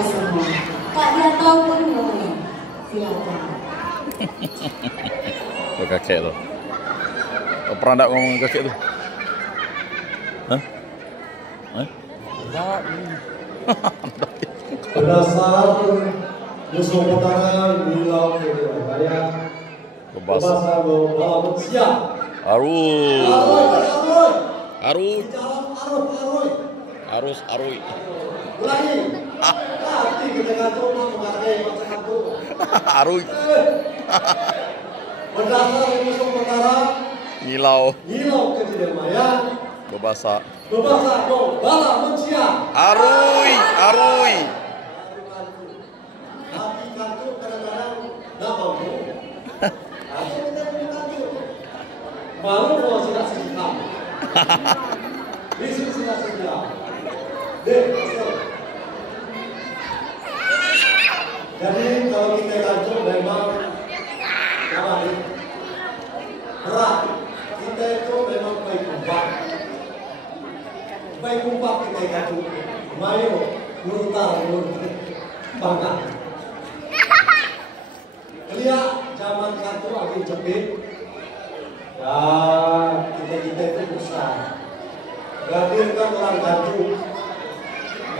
selesai semua. Kak dia tahu pun boleh. Silakan. Tuh kakek tuh. Kau pernah enggak ngomong kakek tuh? Hah? Hah? Enggak. Berdasar musuh pertahanan Milau Kedaya Kebasa Bawa siap. Arus. Arus. Arus. Arus. Ulangi. Nanti kita gantung menghargai macam itu. Arus. Berdasar musuh pertahanan Ngilau. Kedaya Bebasa. Bala mensiap. Arui. Hati kantu kadang-kadang nggak mampu. Aku minta kantu. Malu kalau sudah siap. Bisa sudah siap. Jadi kalau kita kantu memang apa nih? Berat. Kita itu memang baik kumpak. Baik kumpak kita kantu. Mayo murutar bangga. Lihat zaman kantu lagi jepit. Ya kita itu besar. Hadirkan orang kantu.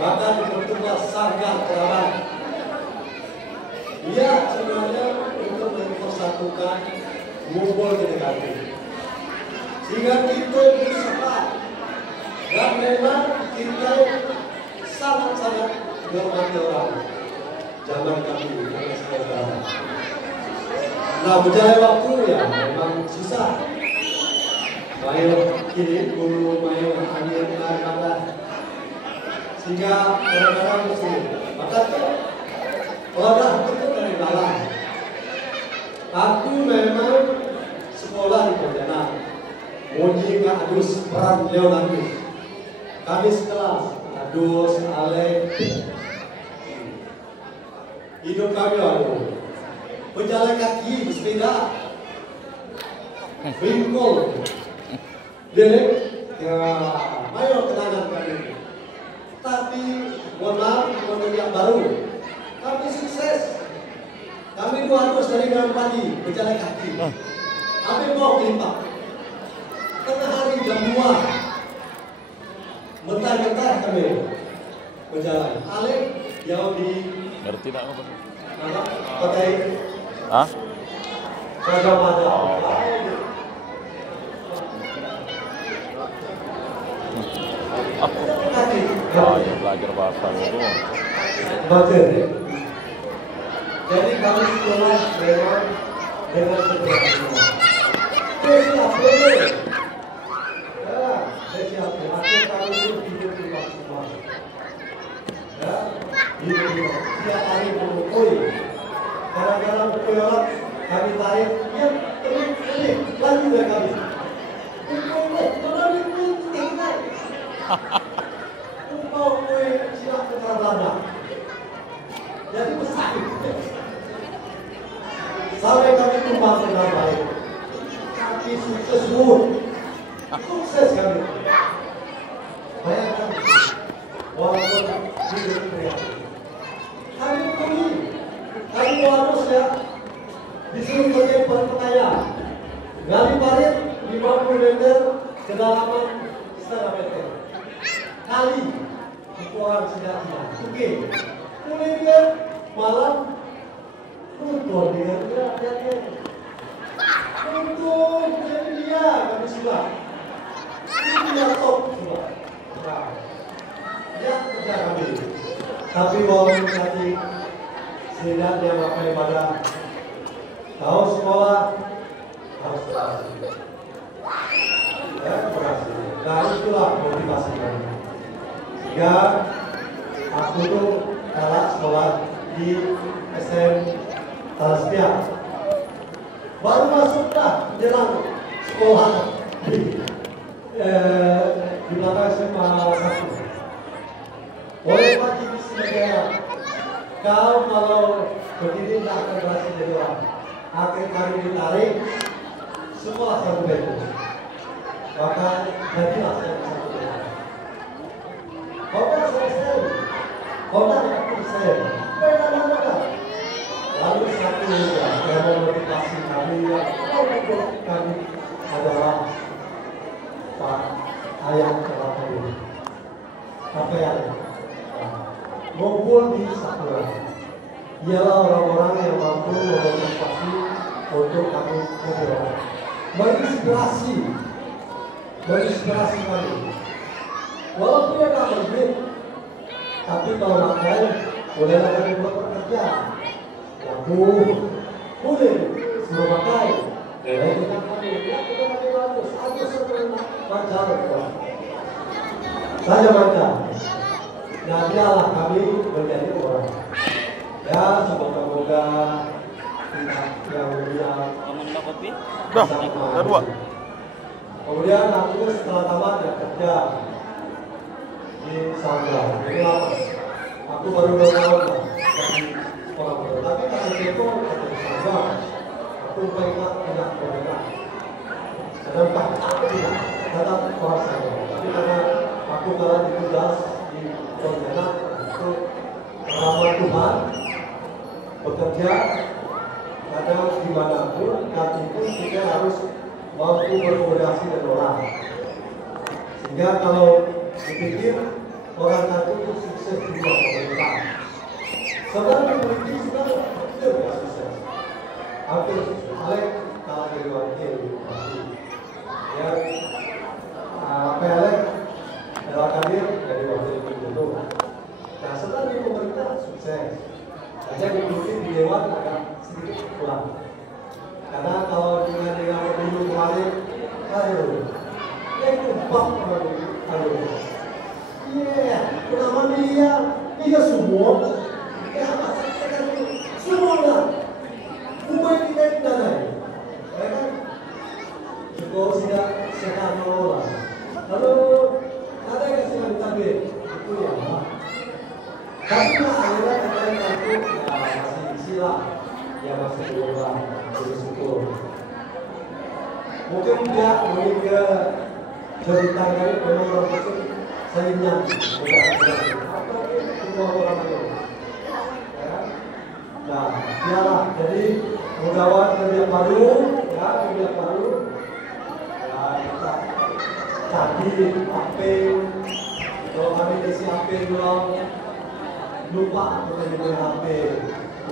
Bahkan dibentuklah sanggar kerabat. Dia sebenarnya untuk mempersatukan ngumpul di kantu. Sehingga kita berusaha. Dan memang kita sangat-sangat menghormati orang. Zaman kami dengan saudara. Nah, berjalan waktu ya memang susah. Mayo kini dulu mayo angin ada. Sehingga kadang-kadang sulit. Maka orang itu dari dalam. Aku memang sekolah di Pontianak. Munyi Kak Adus peran Leonardus. Kami sekelas Adus, Alek. Hidup kami berjalan kaki, bersepeda, bingkol, delek, ya, mayo kenangan kami. Tapi, mohon maaf, yang baru, kami sukses. Kami 200 dari Gambadi berjalan kaki. Kami mau limpah. Tengah hari jam 2. Bentar-bentar kami berjalan. Alek jauh di Ngerti tak apa? Pakai Hah? Pada Oh, ya belajar bahasa itu. materi. Jadi kami sekolah memang dengan keberanian. Siap boleh. Ya, siap. Aku kami hidup di maksimal. Ya, hidup di setiap hari berukui. Kadang-kadang berkoyak, kami tarik, ya, ini, lagi dari kami. Jadi besar. Sampai kami tumpah dengan baik. Kami sukses sukses kami. Bayangkan, walaupun hidup kreatif. Kami pergi, kami harus ya disuruh pergi perkaya. Gali parit 50 meter, kedalaman 1,5 meter. Kali ukuran senjata. Oke. Kemudian malam runtuh dengan berat-beratnya. Runtuh jadi dia kami sudah. Ini dia top sudah. Nah, ya kerja kami. Tapi walaupun tadi sehingga dia pakai pada tahu sekolah harus berhasil. Ya berhasil. Nah itulah motivasi kami. Sehingga aku tuh kalah sekolah di SM Tasbia. Baru masuk dah jalan sekolah di belakang SMA 1. Oleh Pak Cibi Sinegara, kau kalau begini tak akan berhasil jadi orang. Akhir kali ditarik, sekolah satu beda. Maka jadilah saya satu beda. Bapak selesai. Kota persen. Lalu satu yang memotivasi kami kami adalah Pak Ayah Kelapa KPR ngumpul di Sakura. Ialah orang-orang yang mampu memotivasi untuk kami ngobrol, menginspirasi kami. Walaupun dia tak berduit, tapi kalau makan bolehlah kami buat bekerja. Lampu boleh suruh pakai. Kita pakai bagus. Ada sebenarnya baca. Saya baca. Nah, dialah kami menjadi orang. Ya, semoga-moga yang mulia. Dah dua. Kemudian aku setelah tamat ya kerja di Sandra. Jadi lama. Aku baru 2 tahun lah jadi orang baru. Tapi tak itu di Sandra. Aku pengen tidak bergerak. Sedangkan aku tidak tetap orang Sandra. Tapi karena aku kalah ditugas di Pontianak itu melamar Tuhan, bekerja kadang dimanapun, dan itu kita harus mampu berkomunikasi dengan orang. Sehingga kalau dipikir orang satu itu sukses di luar pemerintahan. Sebenarnya politik sudah tidak sukses. Hampir sukses. Alek kalah dari wakil. Ya, Pelek adalah kadir dari wakil gubernur. Nah, sebenarnya di pemerintah sukses. Saja di politik di dewan agak sedikit kurang. Karena kalau dengan pemilu kemarin, itu bak kenapa dia semua, semuanya, bukan kita tidak ada, ya kan? Juga tidak sehat mengolah. Lalu ada yang kasih tabir, itu ya. Tapi akhirnya kita itu masih sila, ya masih berulang, bersyukur. Mungkin dia ingin ke ceritanya memang itu saya nyam, semua orang itu. Nah, dialah. Jadi mudah-mudahan kerja baru, ya kerja baru. Ya kita cari HP, kalau kami isi HP dulu. Lupa untuk membeli HP,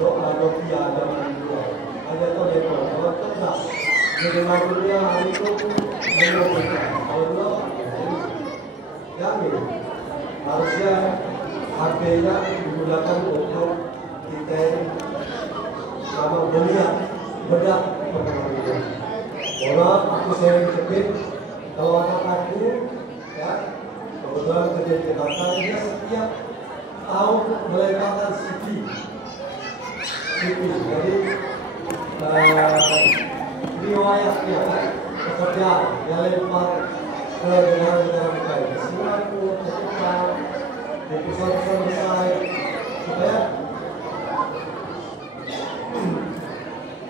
Nokia zaman dulu. Ada telepon, kalau tidak, jadi maksudnya hari itu mengumpulkan. Kalau dulu, ya harusnya HP-nya digunakan untuk kita sama melihat bedak perkembangan. Orang aku sering sebut kalau anak aku, ya kebetulan kerja di Jakarta, dia setiap tahu melemparkan CV. Jadi riwayatnya pekerjaan yang lempar ke negara-negara di Singapura, Jepang, di perusahaan besar, supaya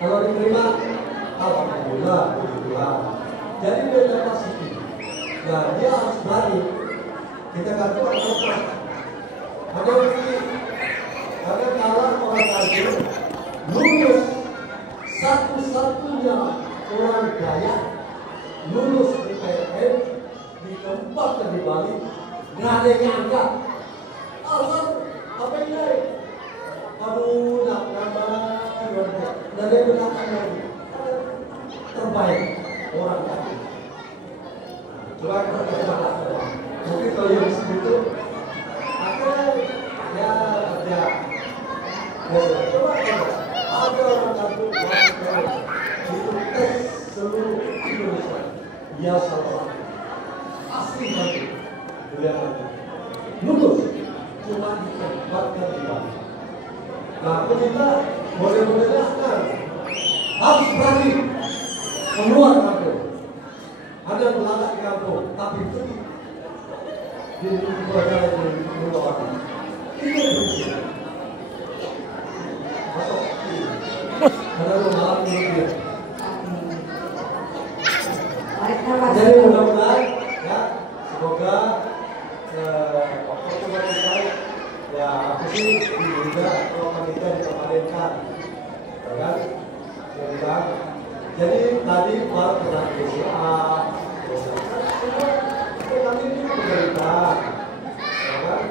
kalau diterima, alhamdulillah, begitulah. Jadi melempar CV. Nah, dia harus berani. Kita kata ada yang karena kalau orang Aceh lulus satu-satunya orang Dayak lulus di PTN di tempat yang di Bali, nggak ada yang nyangka. Alasan apa ini? Kamu nak nambah, nggak ada yang berkata lagi. Terbaik orang Aceh. Coba kita mungkin kalau yang segitu. Ya kerja. Coba ada orang kampung itu tes seluruh Indonesia. Dia salah asli satu. Lihat lulus cuma ditempatkan di Bali. Nah, kita boleh-bolehnya harus berani keluar kampung. Ada pelanggan di kampung, tapi itu di luar ini masuk karena lu malam ini jadi mudah-mudahan ya semoga waktu kita ya aku mesti dibunda kalau panitia dipadenkan, ya kan? Jadi tadi Pak pernah BCA, kami ini pemerintah, ya kan?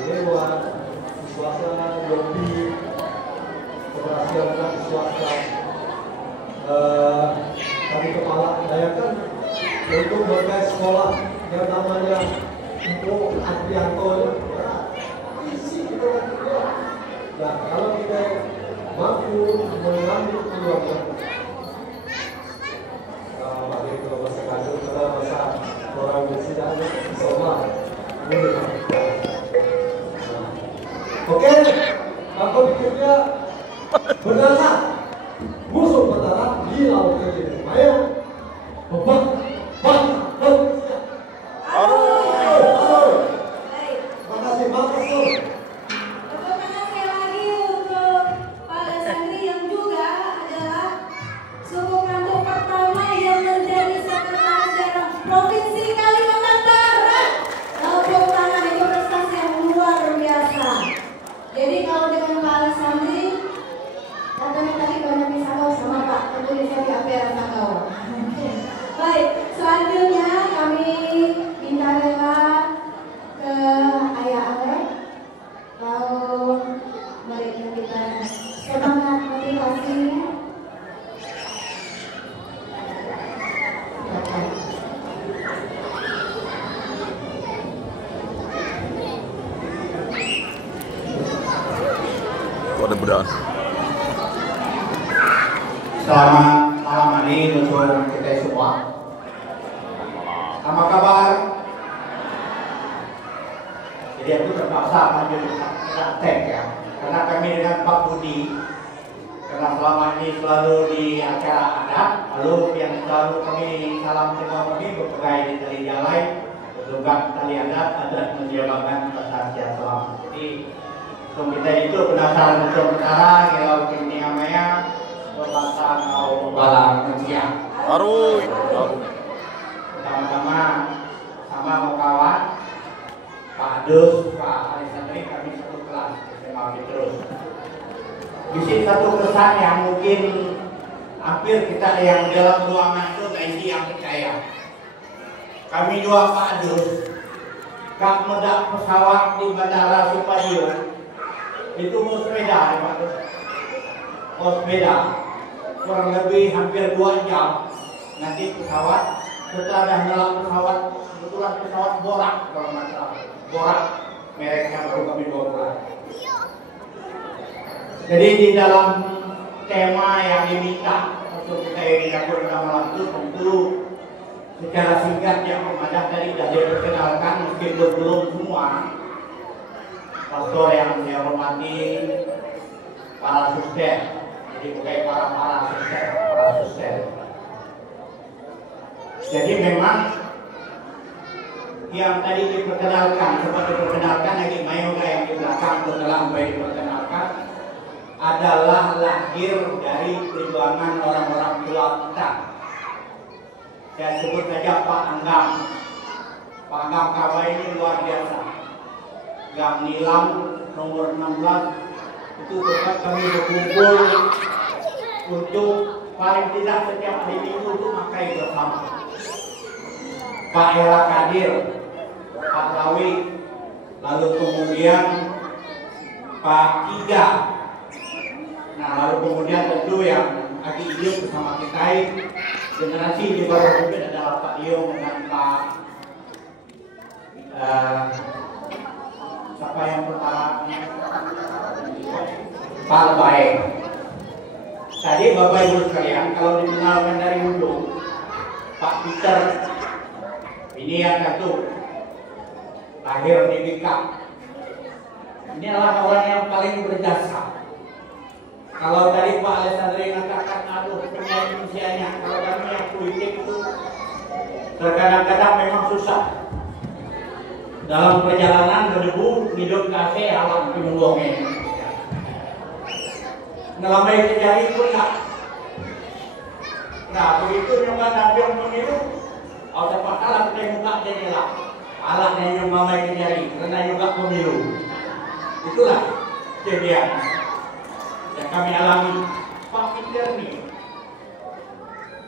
Dewan, swasta, lobby, operasional swasta. Tadi kepala bayangkan untuk berbagai sekolah yang namanya Ibu Adrianto, isi gitu kan. Nah, kalau kita mampu mengambil peluangnya, bagi kalau masa kandung, kalau masa orang bersidang, semua boleh. Oke, aku pikirnya berdasar musuh pertara di laut kecil. Ayo, makasih makasih. Tepuk tangan sekali lagi untuk Pak Alessandri yang juga adalah suku kantor pertama yang menjadi sekretaris daerah Provinsi Kalimantan Barat. Tepuk tangan, itu prestasi yang luar biasa. Jadi kalau dengan Pak Alessandri, katanya tadi banyak pisau sama Pak, tentu bisa diapel pisau. Baik, selanjutnya kami minta rela ke Ayah Ale. Lalu mereka kita semangat motivasinya. Kok ada budaan? Selamat malam hari untuk kita semua. Apa kabar? Jadi aku terpaksa maju praktek ya, karena kami dengan Pak Budi, karena selama ini selalu di acara adat, lalu yang selalu kami salam terima kami berpegai di tali jalai, bertunggak tali adat menjalankan pasar salam. Jadi untuk kita itu penasaran untuk perkara kalau kini amaya berpasangan atau balang manusia. Aruy. Sama-sama sama kawan Pak Dus, Pak Alessandri, kami satu kelas SMA Petrus. Di sini satu kesan yang mungkin hampir kita yang dalam ruangan itu nggak isi yang percaya. Kami dua Pak Dus, kak medak pesawat di Bandara Supadio itu mau sepeda ya Pak Dus. Mau sepeda kurang lebih hampir 2 jam. Nanti pesawat setelah dah nyala pesawat, kebetulan pesawat Borak kalau nggak salah. Borak mereknya baru kami bawa pulang. Jadi di dalam tema yang diminta untuk kita yang dapur malam itu tentu secara singkat yang memadah tadi sudah diperkenalkan meskipun belum semua. Pastor yang saya hormati, para suster, jadi bukan para suster. Jadi memang yang tadi diperkenalkan, sempat diperkenalkan lagi Mayoga yang di belakang setelah sampai diperkenalkan adalah lahir dari perjuangan orang-orang tua kita. Saya sebut saja Pak Anggam. Pak Anggam Kawai ini luar biasa. Gang Nilam nomor 16 itu tetap kami berkumpul untuk paling tidak setiap hari Minggu itu makai bersama. Pak Ela Kadir, Pak Lawi, lalu kemudian Pak Tiga. Nah lalu kemudian tentu yang Aki Ilyum bersama kita, generasi di bawah mungkin adalah Pak Ilyum dengan Pak siapa yang pertama? Pak Lebaik. Tadi Bapak Ibu sekalian, kalau dikenalkan dari ujung, Pak Peter, ini yang satu, lahir di Bika. Ini adalah orang yang paling berjasa. Kalau tadi Pak Alessandri mengatakan, aduh penyanyi usianya, kalau kami yang politik itu terkadang-kadang memang susah. Dalam perjalanan berdebu, hidup kasih alam pemulungnya. Ngelambai kejari pun tak. Nah begitu nyoba tampil pemilu, ada Pak Alat yang muka jadilah. Alat yang nyoba ngelambai kejari, karena juga pemilu. Itulah kejadian yang kami alami. Pak Peter ini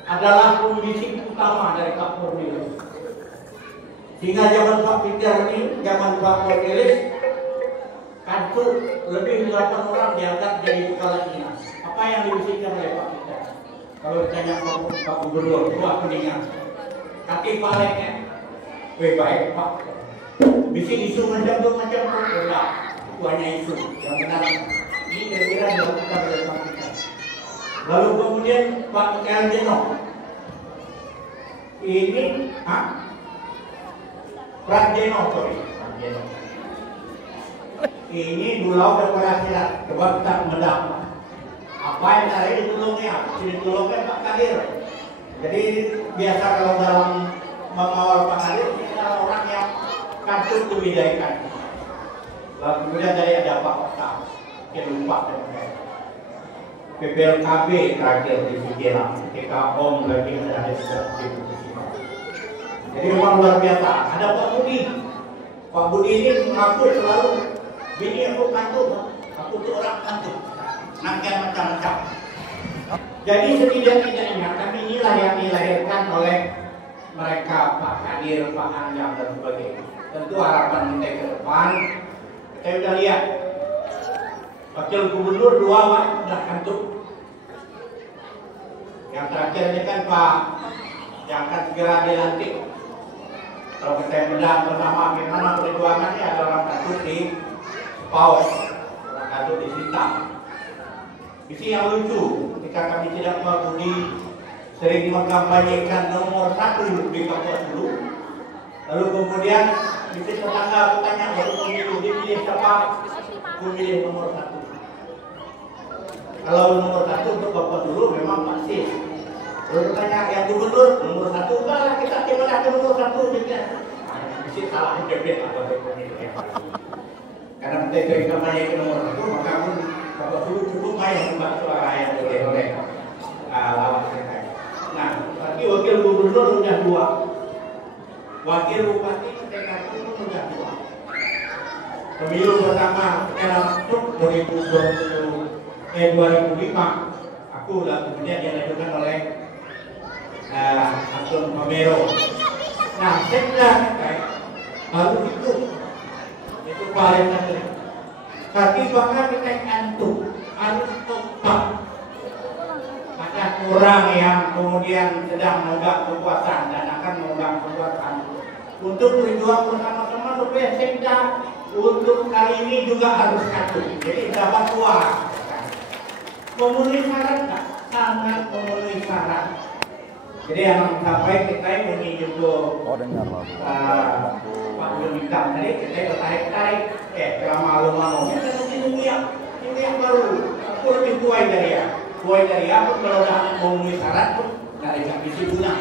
adalah pembisik utama dari Pak Cornelius. Sehingga zaman Pak Peter ini, zaman Pak Cornelius, kantu lebih 8 orang diangkat jadi kepala dinas. Apa yang dibisikkan oleh Pak Peter? Kalau ditanya Pak Gubernur, itu aku dengar. Kaki Pak Leknya, baik Pak. Bisik isu macam-macam enggak. Itu hanya isu yang benar. Ini kira-kira dilakukan oleh Pak Peter. Lalu kemudian Pak Eljeno. Ini, Prajeno, sorry. Ini Dulau Dekorasiat, coba kita mendapat. Apa yang tadi ditolongnya? Ditolongnya Pak Kadir. Jadi biasa kalau dalam mengawal Pak Kadir, kita orang yang kantor dibidaikan. Lalu kemudian tadi ada Pak Okta, mungkin lupa dan PPLKB terakhir di Sijela, ketika Om lagi ada di Sijela. Jadi memang luar biasa. Ada Pak Budi. Pak Budi ini mengaku selalu, bini aku kantor, aku tuh orang kantor, nangkep macam-macam. Jadi setidak-tidaknya kami inilah yang dilahirkan oleh mereka, Pak Kadir, Pak Anjang dan sebagainya. Tentu harapan kita ke depan, kita sudah lihat Wakil Gubernur 2 Pak sudah kantuk. Yang terakhir ini kan Pak yang akan segera dilantik. Kalau kita bedah bersama bagaimana perjuangan ini ada orang kantuk di Pau, orang kantuk di Sintang. Visi yang lucu ketika kami tidak Budi sering mengkampanyekan nomor 1 di Papua dulu. Lalu kemudian visi tetangga bertanya baru pemilu dipilih siapa? Memilih nomor 1. Kalau nomor 1 untuk Papua dulu memang pasti. Lalu bertanya yang gubernur nomor 1 enggak lah kita tiba ke nomor 1 juga. Visi salah jebret apa itu. Karena kita sering kampanyekan nomor 1 maka pun Papua dulu cukup banyak tempat suara yang oleh lawan kita. Nah, tapi wakil gubernur sudah 2, wakil bupati tingkat pun sudah 2. Pemilu pertama secara langsung 2005, aku lah kemudian diajukan oleh Anton Pomero. Nah, saya baru itu paling penting. Tapi bahkan kita antum harus tetap ada orang yang kemudian sedang memegang kekuasaan dan akan memegang kekuasaan untuk berjuang bersama-sama supaya Sekda untuk kali ini juga harus satu. Jadi dapat suara. Memenuhi syarat nggak? Sangat memenuhi syarat. Jadi yang sampai kita ini juga Pak Bintang tadi kita tarik-tarik selama alumni ini yang baru. Aku lebih kuat dari aku kalau dah memenuhi syarat pun nggak ada visi guna.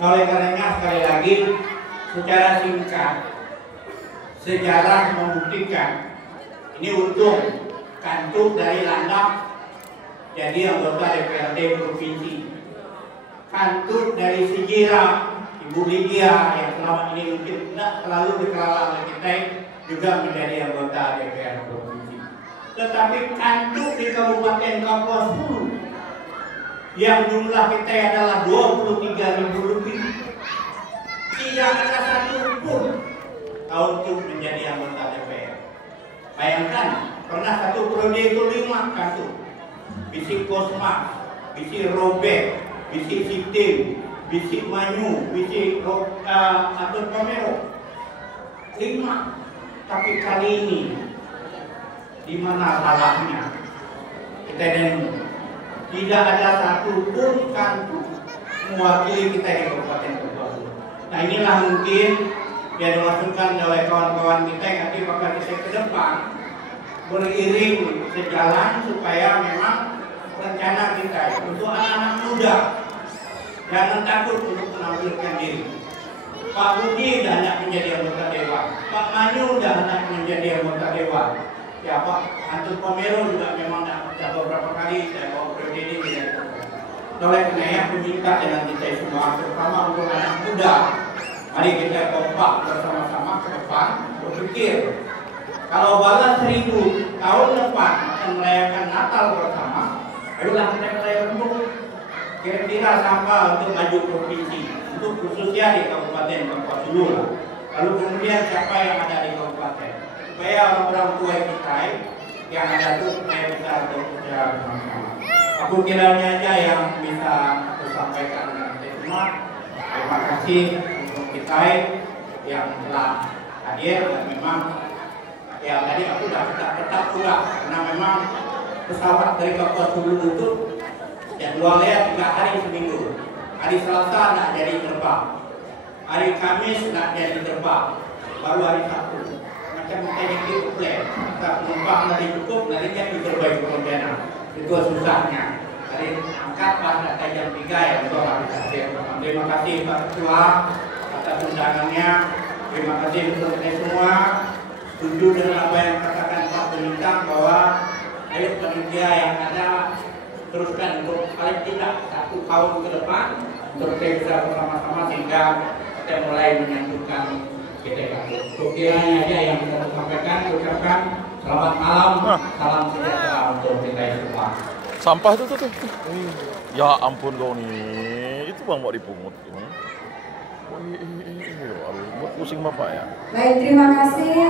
Oleh karenanya sekali lagi secara singkat sejarah membuktikan ini untung kantuk dari Landap jadi anggota DPRD provinsi, kantuk dari Sijera Ibu Lydia yang selama ini mungkin tidak terlalu dikenal oleh kita juga menjadi anggota DPR provinsi. Tetapi kantuk di Kabupaten Kapuas Hulu yang jumlah kita adalah 23.000 lebih, tidak ada satu pun tahun itu menjadi anggota DPR. Bayangkan pernah satu periode itu 5 kantuk, Bisik Kosma, Bisik Robek, Bisik Sitim, Bisik Manyu, Bisik Anton Pomero, 5. Tapi kali ini di mana salahnya kita dan tidak ada satu pun kantuk mewakili kita di Kabupaten Kapuas. Nah inilah mungkin yang dimaksudkan oleh kawan-kawan kita yang nanti bakal kita ke depan beriring sejalan supaya memang rencana kita untuk anak-anak muda jangan takut untuk menampilkan diri. Pak Budi sudah hendak menjadi anggota dewan, Pak Manyu sudah hendak menjadi anggota dewan. Ya Pak Anton Pomero juga memang sudah beberapa kali saya bawa periode ini. Oleh karena aku minta dengan kita semua, terutama untuk anak muda, mari kita kompak bersama-sama ke depan berpikir Kalau balas 1000 tahun depan akan merayakan Natal bersama, ayolah kita merayakan untuk kira-kira sampah untuk maju provinsi, untuk khususnya di Kabupaten Kapuas Hulu lah. Lalu kemudian siapa yang ada di kabupaten, supaya orang-orang tua kita yang ada itu supaya bisa bekerja bersama-sama. Aku kiranya aja yang bisa aku sampaikan dengan semua. Terima kasih untuk kita yang telah hadir dan memang ya tadi aku sudah tetap pula karena memang pesawat dari Kapuas Hulu itu jadwalnya 3 hari seminggu. Hari Selasa nak jadi terbang, hari Kamis nak jadi terbang, baru hari Sabtu. Macam teknik plan, kita penumpang nanti cukup, nanti kan diperbaiki kontainer. Itu susahnya. Hari angkat pas datang jam 3 ya untuk hari hadir. Terima kasih Pak Ketua atas undangannya. Terima kasih untuk kita semua. Setuju dengan apa yang katakan Pak Bintang bahwa ayo panitia yang ada teruskan untuk paling tidak 1 tahun ke depan untuk kita bisa bersama-sama sehingga kita mulai menyatukan GTK. Kiranya aja yang kita sampaikan, ucapkan selamat malam, salam sejahtera untuk kita semua. Sampah tuh. Ya ampun kau nih, itu bang mau dipungut. Aduh, buat pusing bapak ya. Baik, terima kasih.